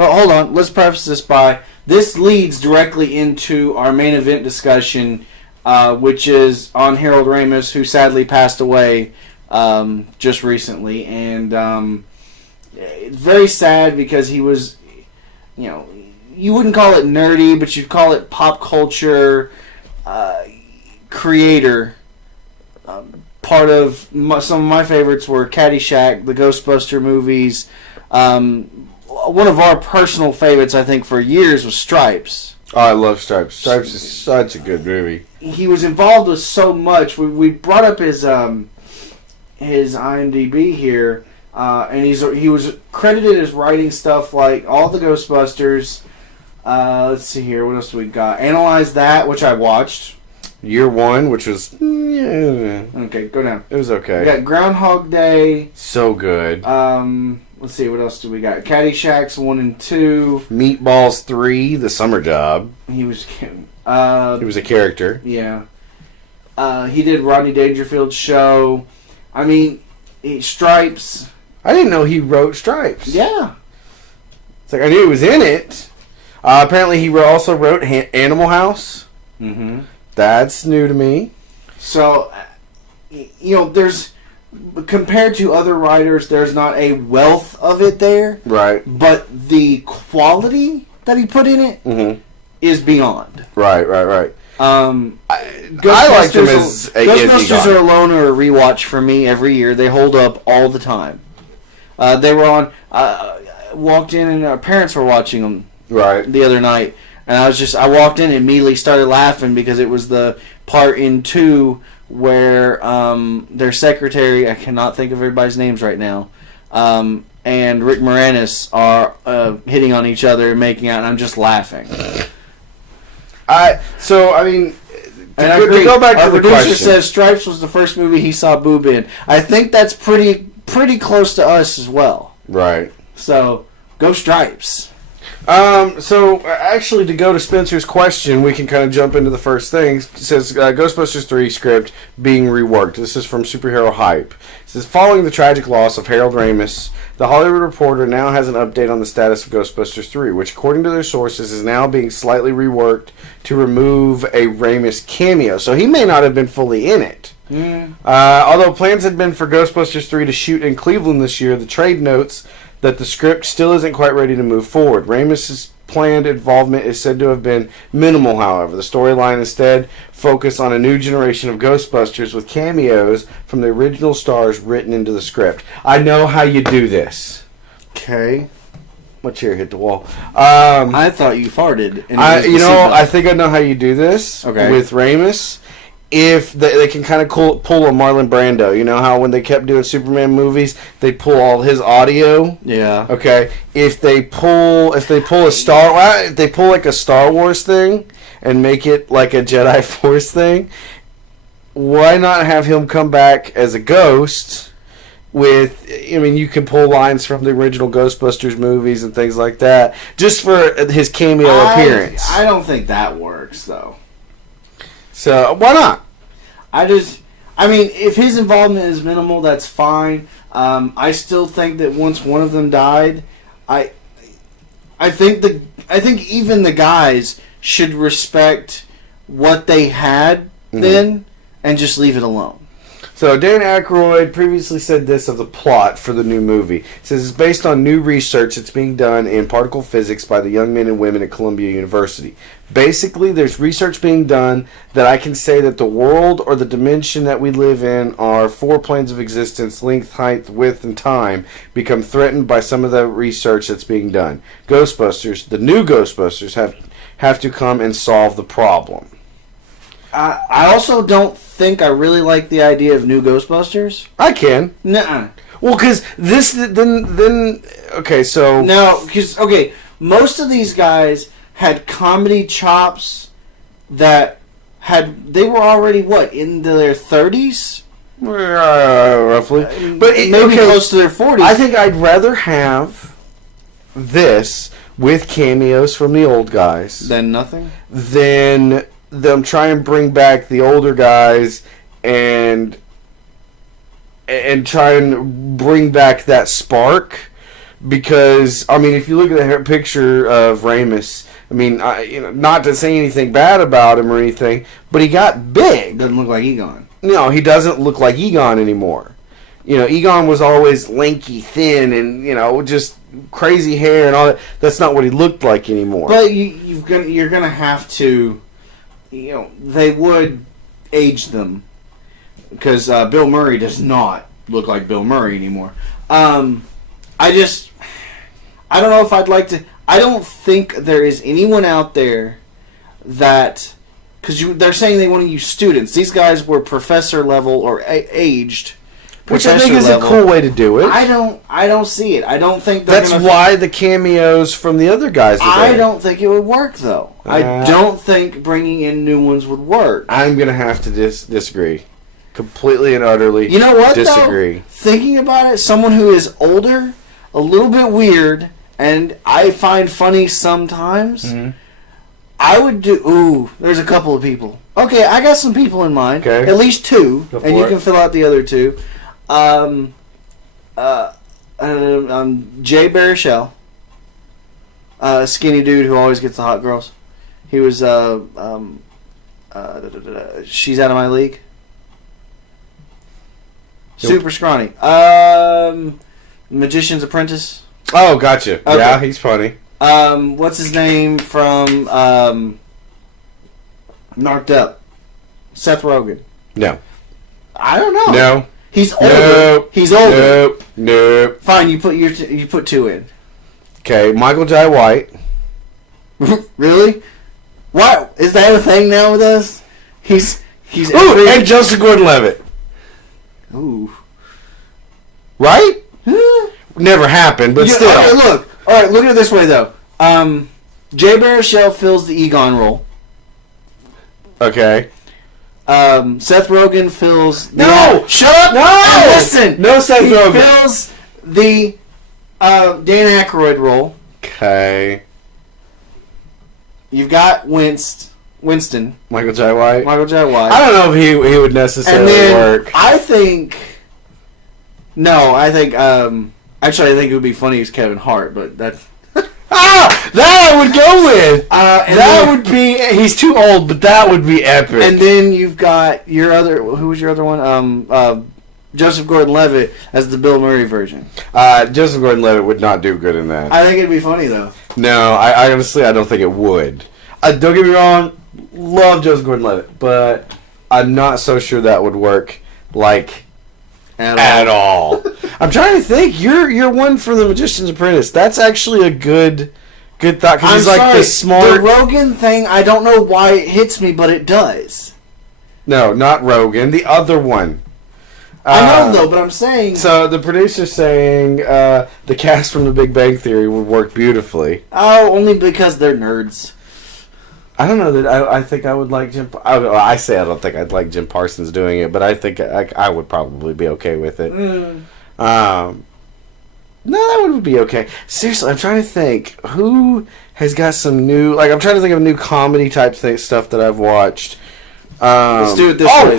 Well, hold on. Let's preface this by this leads directly into our main event discussion, which is on Harold Ramis, who sadly passed away just recently, and it's very sad because he was, you wouldn't call it nerdy, but you'd call it pop culture creator. Part of some of my favorites were Caddyshack, the Ghostbuster movies. One of our personal favorites, I think, for years was Stripes. Oh, I love Stripes. Stripes is such a good movie. He was involved with so much. We brought up his IMDb here, and he was credited as writing stuff like all the Ghostbusters. Let's see here. What else do we got? Analyze That, which I watched. Year One, which was... Yeah. Okay, go down. It was okay. We got Groundhog Day. So good. Let's see, what else do we got? Caddyshack's 1 and 2. Meatballs 3, The Summer Job. He was... he was a character. Yeah. He did Rodney Dangerfield's show. I mean, Stripes. I didn't know he wrote Stripes. Yeah. It's like, I knew he was in it. Apparently he also wrote Animal House. Mm-hmm. That's new to me. So, there's... Compared to other writers, there's not a wealth of it there. Right. But the quality that he put in it is beyond. Right. I liked him as Ghostbusters are a loan or a rewatch for me every year. They hold up all the time. They were on... walked in and our parents were watching them the other night. And I walked in and immediately started laughing because it was the part in 2 where their secretary, I cannot think of everybody's names right now, and Rick Moranis are hitting on each other and making out, and I'm just laughing. To go back to the producer question. says Stripes was the first movie he saw boob in. I think that's pretty close to us as well. Right. So, go Stripes. Actually, to go to Spencer's question, we can kind of jump into the first thing. It says, Ghostbusters 3 script being reworked. This is from Superhero Hype. It says, following the tragic loss of Harold Ramis, The Hollywood Reporter now has an update on the status of Ghostbusters 3, which, according to their sources, is now being slightly reworked to remove a Ramis cameo. So he may not have been fully in it. Although plans had been for Ghostbusters 3 to shoot in Cleveland this year, the trade notes that the script still isn't quite ready to move forward. Ramis' planned involvement is said to have been minimal, however. The storyline instead focused on a new generation of Ghostbusters with cameos from the original stars written into the script. I know how you do this. Okay. My chair hit the wall. I thought you farted. I think I know how you do this with Ramis. If they can kind of pull a Marlon Brando, you know how when they kept doing Superman movies, they pull all his audio. Yeah. Okay. If they pull like a Star Wars thing and make it like a Jedi Force thing, why not have him come back as a ghost? You can pull lines from the original Ghostbusters movies and things like that, just for his cameo appearance. I don't think that works though. So, why not? If his involvement is minimal, that's fine. I still think that once one of them died, I think even the guys should respect what they had then and just leave it alone. So, Dan Aykroyd previously said this of the plot for the new movie. It says it's based on new research that's being done in particle physics by the young men and women at Columbia University. Basically, there's research being done that I can say that the world or the dimension that we live in are 4 planes of existence, length, height, width, and time, become threatened by some of the research that's being done. Ghostbusters, the new Ghostbusters, have to come and solve the problem. I also don't think I really like the idea of new Ghostbusters. I can. Nuh-uh. Well, because this, then, okay, so... No, because, most of these guys had comedy chops they were already, into their 30s? Roughly. But maybe close to their 40s. I think I'd rather have this with cameos from the old guys. Than nothing? Than them try and bring back the older guys and try and bring back that spark because I mean, if you look at the picture of Ramis, I mean, not to say anything bad about him or anything, but he got big. Doesn't look like Egon. No, he doesn't look like Egon anymore. Egon was always lanky, thin, and just crazy hair and all that. That's not what he looked like anymore. But you're gonna have to, they would age them because Bill Murray does not look like Bill Murray anymore. I don't know if I'd like to. I don't think there is anyone out there that, because they're saying they want to use students. These guys were professor level or aged. Which I think is a cool way to do it. I don't see it. I don't think that's why the cameos from the other guys are there. I don't think it would work, though. I don't think bringing in new ones would work. I'm going to have to disagree. Completely and utterly You know what, disagree. Though? Thinking about it, someone who is older, a little bit weird, and I find funny sometimes, I would do... Ooh, there's a couple of people. Okay, I got some people in mind. Okay. At least two, and you can fill out the other two. Jay Baruchel, a skinny dude who always gets the hot girls. He was She's Out of My League. Nope. Super scrawny. Magician's Apprentice. Oh, gotcha. Okay. Yeah, he's funny. What's his name from Knocked Up? Seth Rogen. No. I don't know. No. He's older. Nope. He's older. Nope. Fine, you put two in. Okay, Michael Jai White. Really? What? Is that a thing now with us? He's Ooh, and Joseph Gordon-Levitt. Ooh. Right? Never happened, but still. Okay, look. All right, look at it this way though. Jay Baruchel fills the Egon role. Okay. Seth Rogen fills... No! Shut up! No! And listen! No Seth Rogen. He fills the Dan Aykroyd role. Okay. You've got Winston. Michael Jai White. I don't know if he would necessarily work. I think... No, I think... actually, I think it would be funny as Kevin Hart, but that's... That I would go with. That would be... He's too old, but that would be epic. And then you've got your other... Who was your other one? Joseph Gordon-Levitt as the Bill Murray version. Joseph Gordon-Levitt would not do good in that. I think it'd be funny, though. No, I honestly, I don't think it would. Don't get me wrong. Love Joseph Gordon-Levitt, but I'm not so sure that would work, at all. I'm trying to think. You're one for The Magician's Apprentice. That's actually a good thought, because he's like the smart... The Rogan thing, I don't know why it hits me, but it does. No, not Rogan. The other one. I know, though, but I'm saying... So, the producer's saying the cast from The Big Bang Theory would work beautifully. Oh, only because they're nerds. I don't know that I think I would like Jim... I say I don't think I'd like Jim Parsons doing it, but I think I would probably be okay with it. No, that would be okay. Seriously, I'm trying to think. Who has got some new... I'm trying to think of new comedy type stuff that I've watched. Let's do it this way.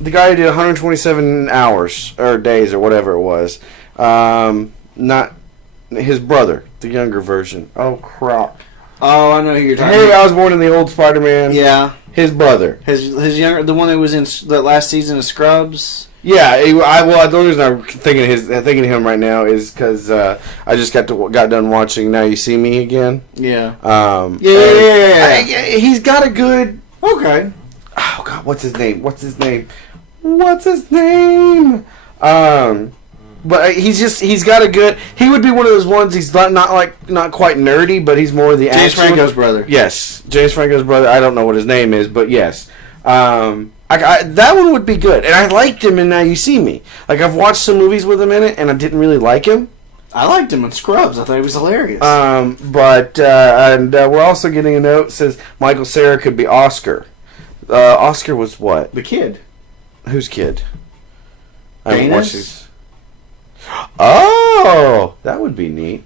The guy who did 127 hours, or days, or whatever it was. Not... His brother, the younger version. Oh, crap. Oh, I know who you're talking Harry about. Osborn in the old Spider-Man. Yeah. His brother. His younger... The one that was in the last season of Scrubs... Yeah, the only reason I'm thinking of him right now is because I just got done watching Now You See Me again. Yeah. Yeah. He's got a good... Okay. Oh, God, what's his name? But he's got a good... He would be one of those ones, he's not quite nerdy, but he's more the James Franco's brother. Yes, James Franco's brother. I don't know what his name is, but yes. That one would be good. And I liked him in Now You See Me. I've watched some movies with him in it, and I didn't really like him. I liked him in Scrubs. I thought he was hilarious. But we're also getting a note that says Michael Cera could be Oscar. Oscar was what? The kid. Whose kid? I haven't watched these. Oh, that would be neat.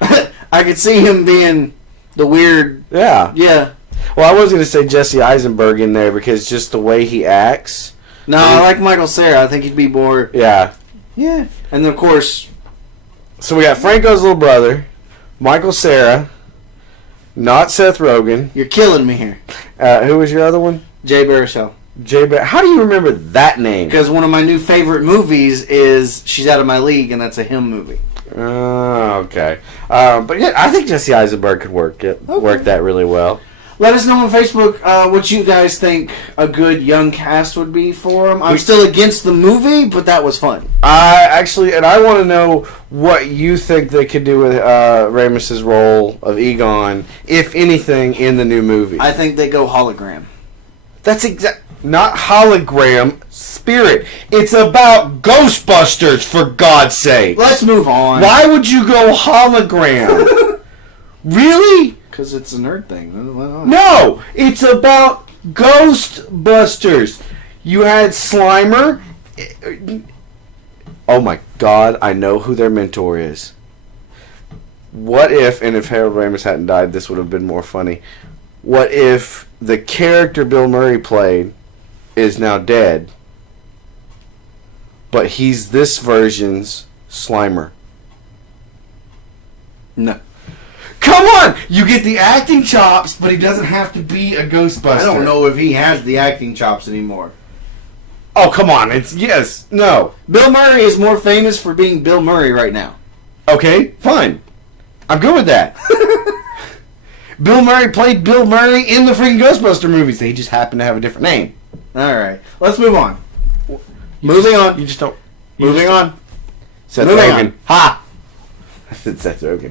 I could see him being the weird... Yeah. Yeah. Well, I was going to say Jesse Eisenberg in there because just the way he acts. No, I like Michael Cera. I think he'd be more... Yeah. Yeah. And, of course, So we got Franco's little brother, Michael Cera, not Seth Rogen. You're killing me here. Who was your other one? Jay Baruchel. How do you remember that name? Because one of my new favorite movies is She's Out of My League, and that's a him movie. Oh, okay. But yeah, I think Jesse Eisenberg could work that really well. Let us know on Facebook what you guys think a good young cast would be for him. I'm still against the movie, but that was fun. I want to know what you think they could do with Ramis' role of Egon, if anything, in the new movie. I think they go hologram. That's not hologram, spirit. It's about Ghostbusters, for God's sake. Let's move on. Why would you go hologram? Really? Because it's a nerd thing. No, it's about Ghostbusters. You had Slimer. Oh my God, I know who their mentor is. What if, and if Harold Ramis hadn't died, this would have been more funny. What if the character Bill Murray played is now dead, but he's this version's Slimer? No. Come on! You get the acting chops, but he doesn't have to be a Ghostbuster. I don't know if he has the acting chops anymore. Oh, come on. No. Bill Murray is more famous for being Bill Murray right now. Okay, fine. I'm good with that. Bill Murray played Bill Murray in the freaking Ghostbuster movies. They just happen to have a different name. Alright, let's move on. Moving on. You just don't. Moving on. Seth Moving Rogen. on. Ha! I said Seth Rogen.